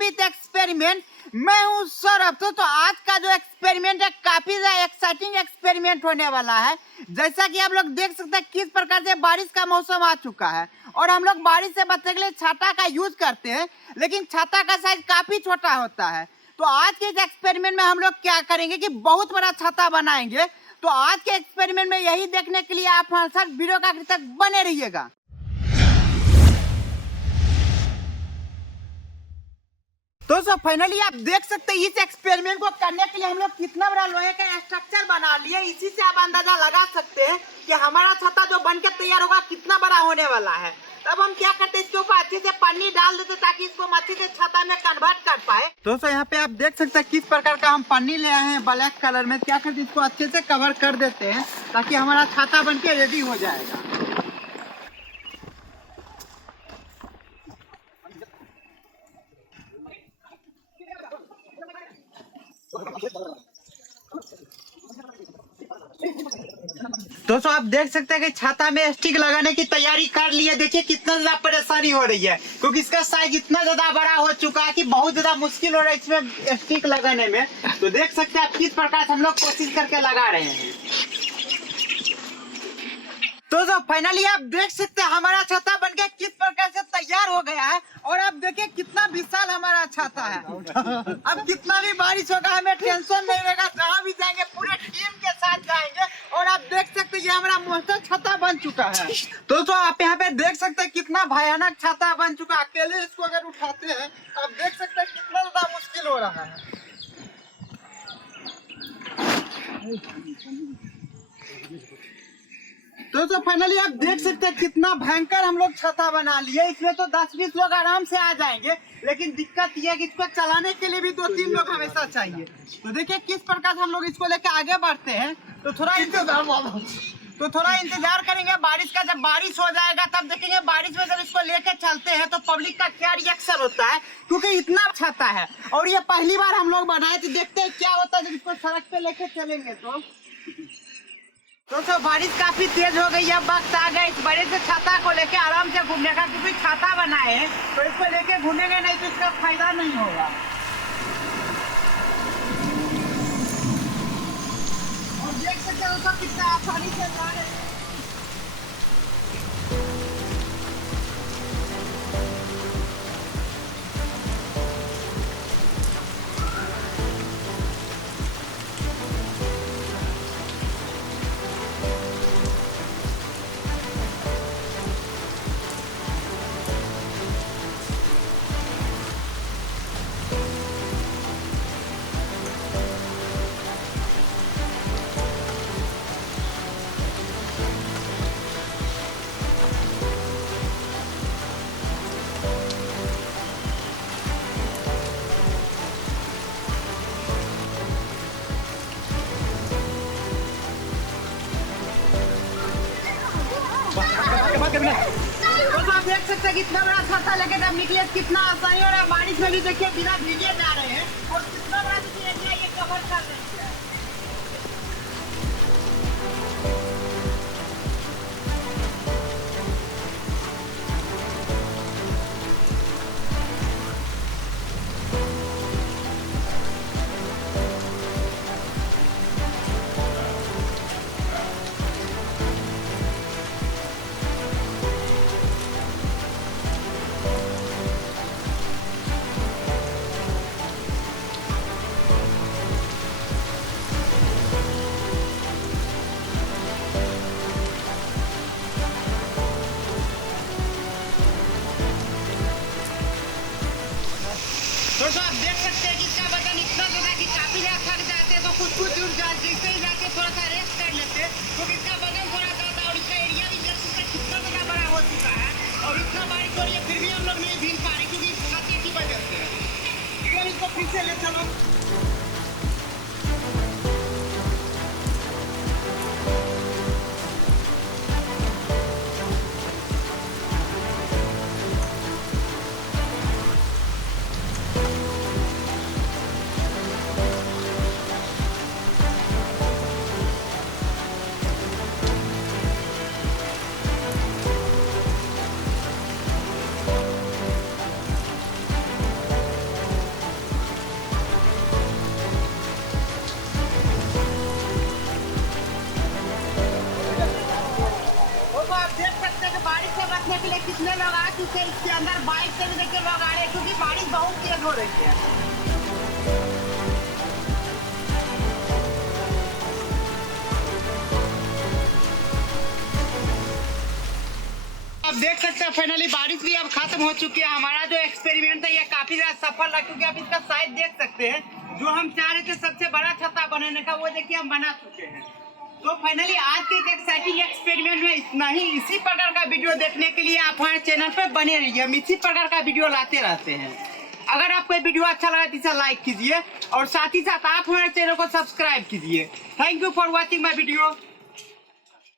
With experiment. मैं हूँ सौरभ। तो आज का जो एक्सपेरिमेंट है काफी एक्साइटिंग एक्सपेरिमेंट होने वाला है। जैसा कि आप लोग देख सकते हैं किस प्रकार से बारिश का मौसम आ चुका है और हम लोग बारिश से बचने के लिए छाता का यूज करते हैं, लेकिन छाता का साइज काफी छोटा होता है। तो आज के इस एक्सपेरिमेंट में हम लोग क्या करेंगे कि बहुत बड़ा छाता बनाएंगे। तो आज के एक्सपेरिमेंट में यही देखने के लिए आप हमारे साथ वीडियो का आखिर तक बने रहिएगा। दोस्तों फाइनली आप देख सकते हैं इस एक्सपेरिमेंट को करने के लिए हम लोग कितना बड़ा लोहे का स्ट्रक्चर बना लिए। इसी से आप अंदाजा लगा सकते हैं कि हमारा छाता जो बनकर तैयार होगा कितना बड़ा होने वाला है। तब हम क्या करते हैं, इसके ऊपर अच्छे से पन्नी डाल देते ताकि इसको हम अच्छे से छाता में कन्वर्ट कर पाए। दोस्तों यहाँ पे आप देख सकते हैं किस प्रकार का हम पन्नी ले आए हैं ब्लैक कलर में। क्या करते हैं, इसको अच्छे से कवर कर देते हैं ताकि हमारा छाता बन के रेडी हो जाएगा। दोस्तों आप देख सकते हैं कि छाता में स्टिक लगाने की तैयारी कर लिए। देखिए कितना ज्यादा परेशानी हो रही है क्योंकि इसका साइज इतना ज्यादा बड़ा हो चुका है कि बहुत ज्यादा मुश्किल हो रहा है इसमें स्टिक लगाने में। तो देख सकते हैं आप किस प्रकार से हम लोग कोशिश करके लगा रहे हैं। तो फाइनली आप देख सकते हैं हमारा छाता बनके किस प्रकार से तैयार हो गया है और आप देखिए कितना विशाल हमारा छाता है। अब कितना भी बारिश होगा हमें टेंशन नहीं रहेगा, जहाँ भी जाएंगे पूरे टीम के साथ जाएंगे। और आप देख सकते हैं ये हमारा मोस्टर छाता बन चुका है। दोस्तों आप यहाँ पे देख सकते हैं कितना भयानक छाता बन चुका है। अकेले इसको अगर उठाते हैं आप देख सकते हैं कितना ज्यादा मुश्किल हो रहा है। दोस्तों फाइनली आप देख सकते हैं कितना भयंकर हम लोग छाता बना लिए। इसमें तो 10-20 लोग आराम से आ जाएंगे, लेकिन दिक्कत यह है कि इसको चलाने के लिए भी 2-3 लोग हमेशा चाहिए। तो देखिए किस प्रकार से हम लोग इसको लेकर आगे बढ़ते हैं। तो थोड़ा इंतजार करेंगे बारिश का। जब बारिश हो जाएगा तब देखेंगे बारिश में जब इसको लेकर चलते हैं तो पब्लिक का क्या रिएक्शन होता है, क्योंकि इतना छाता है और ये पहली बार हम लोग बनाए। तो देखते हैं क्या होता है जब इसको सड़क पे लेके चलेंगे। तो बारिश काफी तेज हो गई है। वक्त आ गया इस बड़े से छाता को लेके आराम से घूमने का, क्योंकि छाता बनाए हैं तो इसको लेके घूमेंगे नहीं तो इसका फायदा नहीं होगा। और देख सकते हो दोस्तों कितना आसानी से जा रहे हैं। तो आप देख सकते हैं कितना बड़ा छाता लेके जब निकले कितना आसानी हो रहा है। बारिश में भी देखिए बिना भीगे जा रहे हैं और कितना बड़ा एरिया ये कवर कर रहे हैं। दोस्तों आप देख सकते हैं कि इसका वजन इतना ज्यादा कि काफी ज्यादा थक जाते हैं, तो कुछ दूर जैसे ही जाके थोड़ा सा रेस्ट कर लेते हैं क्योंकि इसका वजन थोड़ा ज्यादा और इसका एरिया भी देख सकते हैं कितना ज्यादा बड़ा हो चुका है। और इतना बारिश हो रही है फिर भी हम लोग नहीं भीग पा रहे क्योंकि छाते की वजह से। इसको फिर से ले चलो। कितने लोग आ चुके हैं इसके अंदर, बाइक से भी देखिए लोग आ रहे हैं क्योंकि बारिश बहुत तेज हो रही है। आप देख सकते हैं फाइनली बारिश भी अब खत्म हो चुकी है। हमारा जो एक्सपेरिमेंट था ये काफी ज्यादा सफल रहा क्योंकि आप इसका साइज देख सकते हैं। जो हम चाह रहे थे सबसे बड़ा छत्ता बनाने का, वो देखिए हम बना चुके हैं। तो फाइनली आज के एक्साइटिंग एक्सपेरिमेंट में इतना ही। इसी प्रकार का वीडियो देखने के लिए आप हमारे चैनल पर बने रहिए, हम इसी प्रकार का वीडियो लाते रहते हैं। अगर आपको ये वीडियो अच्छा लगा तो इसे लाइक कीजिए और साथ ही साथ आप हमारे चैनल को सब्सक्राइब कीजिए। Thank you for watching my video.